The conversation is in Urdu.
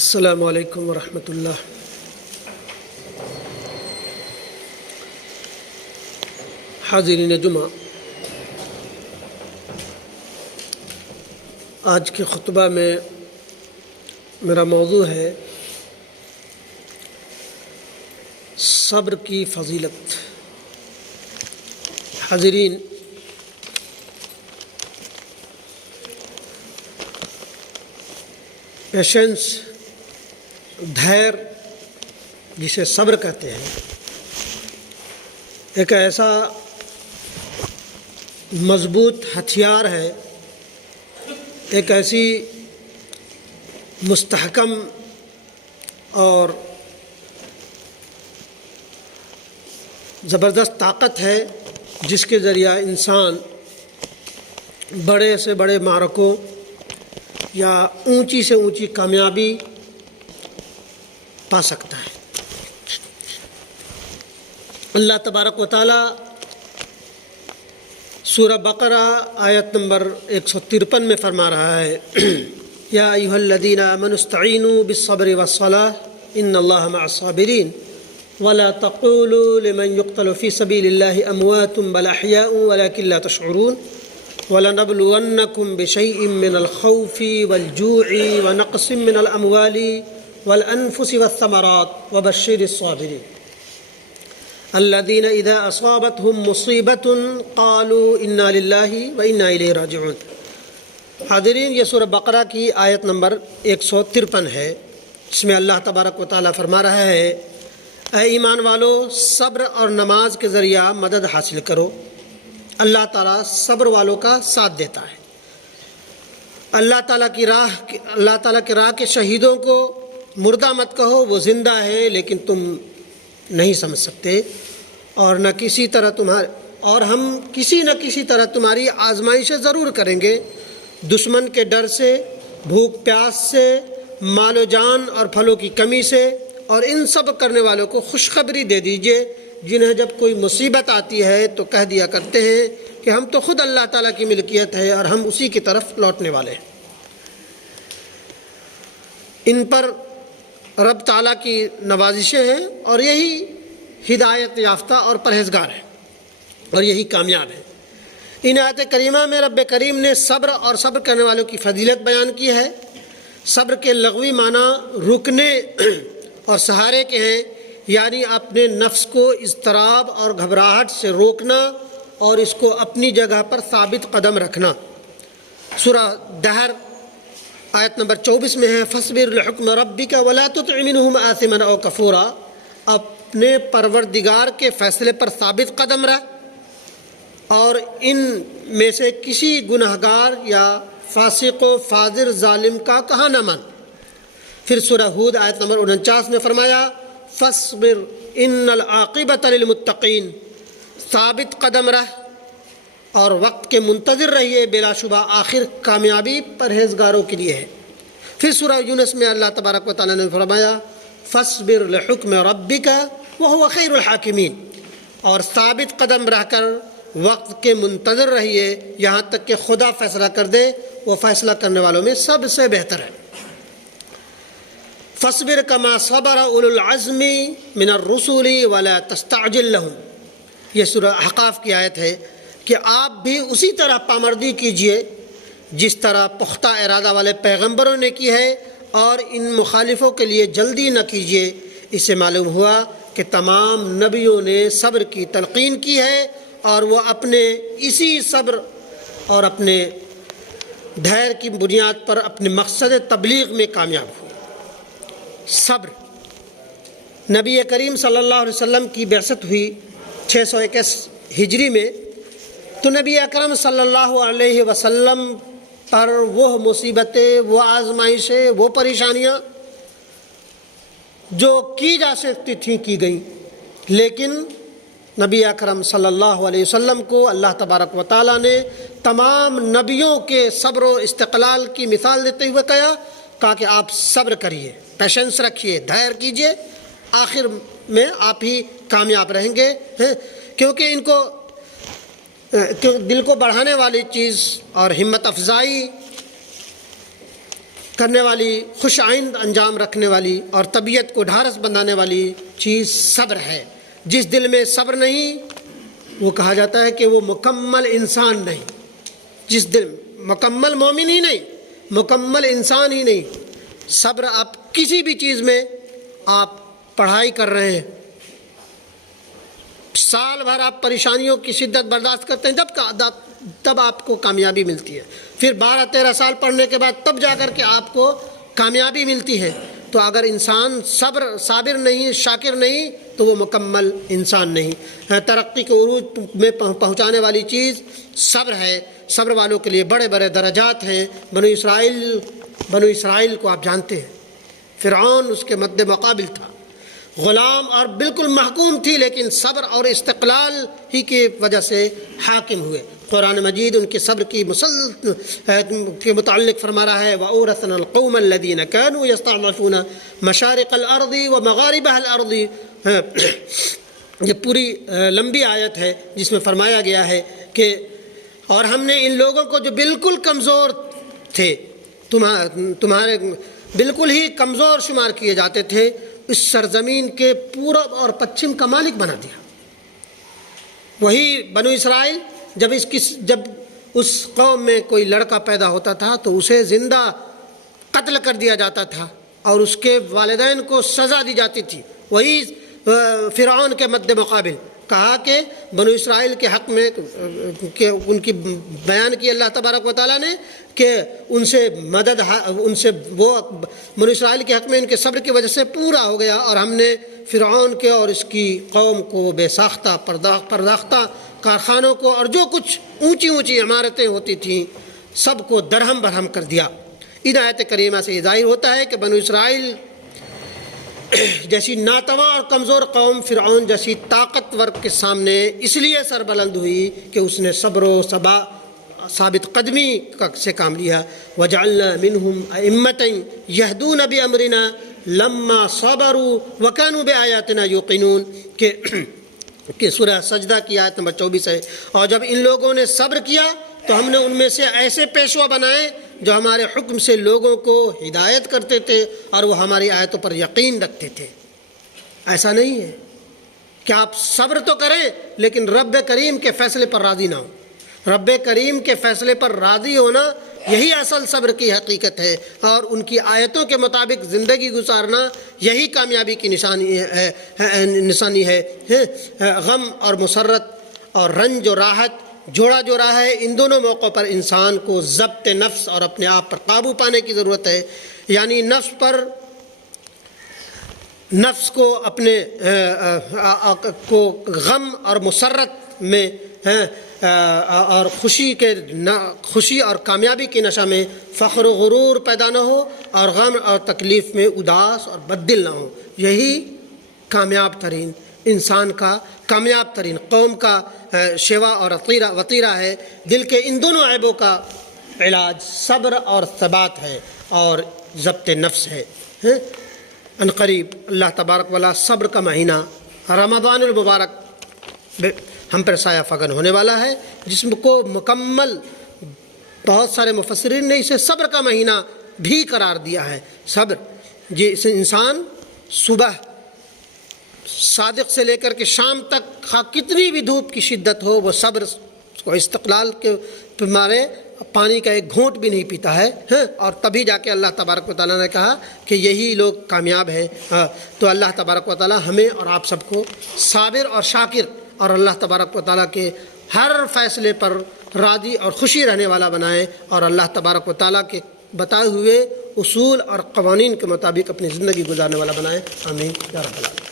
السلام علیکم ورحمۃ اللہ۔ حاضرین جمعہ، آج کے خطبہ میں میرا موضوع ہے صبر کی فضیلت۔ حاضرین، پیشنس، دھیر جسے صبر کہتے ہیں، ایک ایسا مضبوط ہتھیار ہے، ایک ایسی مستحکم اور زبردست طاقت ہے جس کے ذریعہ انسان بڑے سے بڑے معرکوں یا اونچی سے اونچی کامیابی پا سکتا ہے۔ اللہ تبارک و تعالی سورہ بقرہ آیت نمبر 153 میں فرما رہا ہے، یا ایھا الذین آمنوا استعینوا بالصبر والصلاۃ ان اللہ مع الصابرین ولا تقولوا لمن يقتل في سبيل الله اموات بل احیاء ولكن لا تشعرون وَلَنَبْلُوَنَّكُمْ بِشَيْءٍ مِّنَ الْخَوْفِ وَالْجُوعِ وَنَقْصٍ مِّنَ الْأَمْوَالِ وَالْأَنفُسِ وَالثَّمَرَاتِ وَبَشِّرِ الصَّابِرِينَ الَّذِينَ إِذَا أَصَابَتْهُم مُّصِيبَةٌ قَالُوا إِنَّا لِلَّهِ وَإِنَّا إِلَيْهِ رَاجِعُونَ۔ حاضرین، یہ سورہ بقرہ کی آیت نمبر 153 ہے، اس میں اللہ تبارک و تعالیٰ فرما رہا ہے، اے ایمان والو، صبر اور نماز کے ذریعہ مدد حاصل کرو۔ اللہ تعالیٰ صبر والوں کا ساتھ دیتا ہے۔ اللہ تعالیٰ کی راہ کے شہیدوں کو مردہ مت کہو، وہ زندہ ہے لیکن تم نہیں سمجھ سکتے، اور ہم کسی نہ کسی طرح تمہاری آزمائشیں ضرور کریں گے، دشمن کے ڈر سے، بھوک پیاس سے، مال و جان اور پھلوں کی کمی سے، اور ان سب کرنے والوں کو خوشخبری دے دیجیے جنہیں جب کوئی مصیبت آتی ہے تو کہہ دیا کرتے ہیں کہ ہم تو خود اللہ تعالیٰ کی ملکیت ہے اور ہم اسی کی طرف لوٹنے والے ہیں۔ ان پر رب تعالیٰ کی نوازشیں ہیں اور یہی ہدایت یافتہ اور پرہیزگار ہیں اور یہی کامیاب ہیں۔ ان آیت کریمہ میں رب کریم نے صبر اور صبر کرنے والوں کی فضیلت بیان کی ہے۔ صبر کے لغوی معنی رکنے اور سہارے کے ہیں، یعنی اپنے نفس کو اضطراب اور گھبراہٹ سے روکنا اور اس کو اپنی جگہ پر ثابت قدم رکھنا۔ سورہ دہر آیت نمبر 24 میں ہے، فاصبر لحکم ربک ولا تطع منهم آثما او کفورا، اپنے پروردگار کے فیصلے پر ثابت قدم رہ اور ان میں سے کسی گنہگار یا فاسق و فاجر ظالم کا کہا نہ مان۔ پھر سورہ ہود آیت نمبر 49 میں فرمایا، فاصبر ان العاقبۃ للمتقین، ثابت قدم رہ اور وقت کے منتظر رہیے، بلا شبہ آخر کامیابی پرہیزگاروں کے لیے ہے۔ پھر سورہ یونس میں اللہ تبارک و تعالیٰ نے فرمایا، فاصبر لحکم ربک وہو خیر الحاکمین، اور ثابت قدم رہ کر وقت کے منتظر رہیے یہاں تک کہ خدا فیصلہ کر دے، وہ فیصلہ کرنے والوں میں سب سے بہتر ہے۔ فاصبر کما صبر اولو العزم من الرسل ولا تستعجل لهم، یہ سورہ احقاف کی آیت ہے کہ آپ بھی اسی طرح پامردی کیجیے جس طرح پختہ ارادہ والے پیغمبروں نے کی ہے، اور ان مخالفوں کے لیے جلدی نہ کیجیے۔ اس سے معلوم ہوا کہ تمام نبیوں نے صبر کی تلقین کی ہے اور وہ اپنے اسی صبر اور اپنے دھیر کی بنیاد پر اپنے مقصد تبلیغ میں کامیاب ہوئے۔ صبر، نبی کریم صلی اللہ علیہ وسلم کی بعثت ہوئی 621 ہجری میں، تو نبی اکرم صلی اللہ علیہ وسلم پر وہ مصیبتیں، وہ آزمائشیں، وہ پریشانیاں جو کی جا سکتی تھیں کی گئیں، لیکن نبی اکرم صلی اللہ علیہ وسلم کو اللہ تبارک و تعالیٰ نے تمام نبیوں کے صبر و استقلال کی مثال دیتے ہوئے کہا کہ آپ صبر کریے، پیشنس رکھیے، دھیر کیجیے، آخر میں آپ ہی کامیاب رہیں گے، کیونکہ ان کو دل کو بڑھانے والی چیز اور ہمت افزائی کرنے والی، خوش آئند انجام رکھنے والی اور طبیعت کو ڈھارس بندھانے والی چیز صبر ہے۔ جس دل میں صبر نہیں وہ کہا جاتا ہے کہ وہ مکمل انسان نہیں۔ جس دل مکمل مومن ہی نہیں، مکمل انسان ہی نہیں۔ صبر، آپ کسی بھی چیز میں آپ پڑھائی کر رہے ہیں، سال بھر آپ پریشانیوں کی شدت برداشت کرتے ہیں، تب آپ کو کامیابی ملتی ہے۔ پھر 12-13 سال پڑھنے کے بعد تب جا کر کے آپ کو کامیابی ملتی ہے۔ تو اگر انسان صابر نہیں، شاکر نہیں، تو وہ مکمل انسان نہیں۔ ترقی کے عروج میں پہنچانے والی چیز صبر ہے۔ صبر والوں کے لیے بڑے بڑے درجات ہیں۔ بنو اسرائیل کو آپ جانتے ہیں، فرعون اس کے مد مقابل تھا، غلام اور بالکل محکوم تھی، لیکن صبر اور استقلال ہی کی وجہ سے حاکم ہوئے۔ قرآن مجید ان کے صبر کی کے متعلق فرما رہا ہے وَأَوْرَثْنَا الْقَوْمَ الَّذِينَ كَانُوا يَسْتَضْعَفُونَ مَشَارِقَ الْأَرْضِ وَمَغَارِبَهَا الْأَرْضِ۔ یہ پوری لمبی آیت ہے جس میں فرمایا گیا ہے کہ اور ہم نے ان لوگوں کو جو بالکل کمزور تھے، تمہارے بالکل ہی کمزور شمار کیے جاتے تھے، اس سرزمین کے پورب اور پچھم کا مالک بنا دیا۔ وہی بنو اسرائیل جب اس قوم میں کوئی لڑکا پیدا ہوتا تھا تو اسے زندہ قتل کر دیا جاتا تھا اور اس کے والدین کو سزا دی جاتی تھی۔ وہی فرعون کے مد مقابل کہا کہ بنو اسرائیل کے حق میں کہ ان کی بیان کی اللہ تبارک و تعالیٰ نے کہ ان سے وہ بنو اسرائیل کے حق میں ان کے صبر کی وجہ سے پورا ہو گیا، اور ہم نے فرعون کے اور اس کی قوم کو بے ساختہ پرداختہ کارخانوں کو اور جو کچھ اونچی اونچی عمارتیں ہوتی تھیں سب کو درہم برہم کر دیا۔ ان آیت کریمہ سے یہ ظاہر ہوتا ہے کہ بنو اسرائیل جیسی ناتواں اور کمزور قوم فرعون جیسی طاقتور کے سامنے اس لیے سربلند ہوئی کہ اس نے صبر و ثابت قدمی سے کام لیا۔ وَجَعَلْنَا مِنْهُمْ أَئِمَّةً يَهْدُونَ بِأَمْرِنَا لَمَّا صَبَرُوا وَكَانُوا بِآيَاتِنَا يُوقِنُونَ کہ سورہ سجدہ کی آیت نمبر 24 ہے۔ اور جب ان لوگوں نے صبر کیا تو ہم نے ان میں سے ایسے پیشوا بنائے جو ہمارے حکم سے لوگوں کو ہدایت کرتے تھے اور وہ ہماری آیتوں پر یقین رکھتے تھے۔ ایسا نہیں ہے کہ آپ صبر تو کریں لیکن رب کریم کے فیصلے پر راضی نہ ہوں۔ رب کریم کے فیصلے پر راضی ہونا یہی اصل صبر کی حقیقت ہے، اور ان کی آیتوں کے مطابق زندگی گزارنا یہی کامیابی کی نشانی ہے۔ غم اور مسرت اور رنج و راحت جوڑا جو رہا ہے، ان دونوں موقعوں پر انسان کو ضبط نفس اور اپنے آپ پر قابو پانے کی ضرورت ہے۔ یعنی نفس کو اپنے کو غم اور مسرت میں اور خوشی اور کامیابی کی نشہ میں فخر و غرور پیدا نہ ہو، اور غم اور تکلیف میں اداس اور بددل نہ ہو۔ یہی کامیاب ترین انسان کا، کامیاب ترین قوم کا شیوا اور وطیرہ ہے۔ دل کے ان دونوں عیبوں کا علاج صبر اور ثبات ہے اور ضبط نفس ہے۔ ان قریب اللہ تبارک والا صبر کا مہینہ رمضان المبارک ہم پر سایہ فگن ہونے والا ہے، جس کو مکمل بہت سارے مفسرین نے اسے صبر کا مہینہ بھی قرار دیا ہے۔ صبر جس انسان صبح صادق سے لے کر کے شام تک کتنی بھی دھوپ کی شدت ہو، وہ صبر کو استقلال کے مارے پانی کا ایک گھونٹ بھی نہیں پیتا ہے، اور تبھی جا کے اللہ تبارک و تعالیٰ نے کہا کہ یہی لوگ کامیاب ہیں۔ تو اللہ تبارک و تعالیٰ ہمیں اور آپ سب کو صابر اور شاکر اور اللہ تبارک و تعالیٰ کے ہر فیصلے پر راضی اور خوشی رہنے والا بنائے، اور اللہ تبارک و تعالیٰ کے بتائے ہوئے اصول اور قوانین کے مطابق اپنی زندگی گزارنے والا بنائے۔ آمین یا رب العالمین۔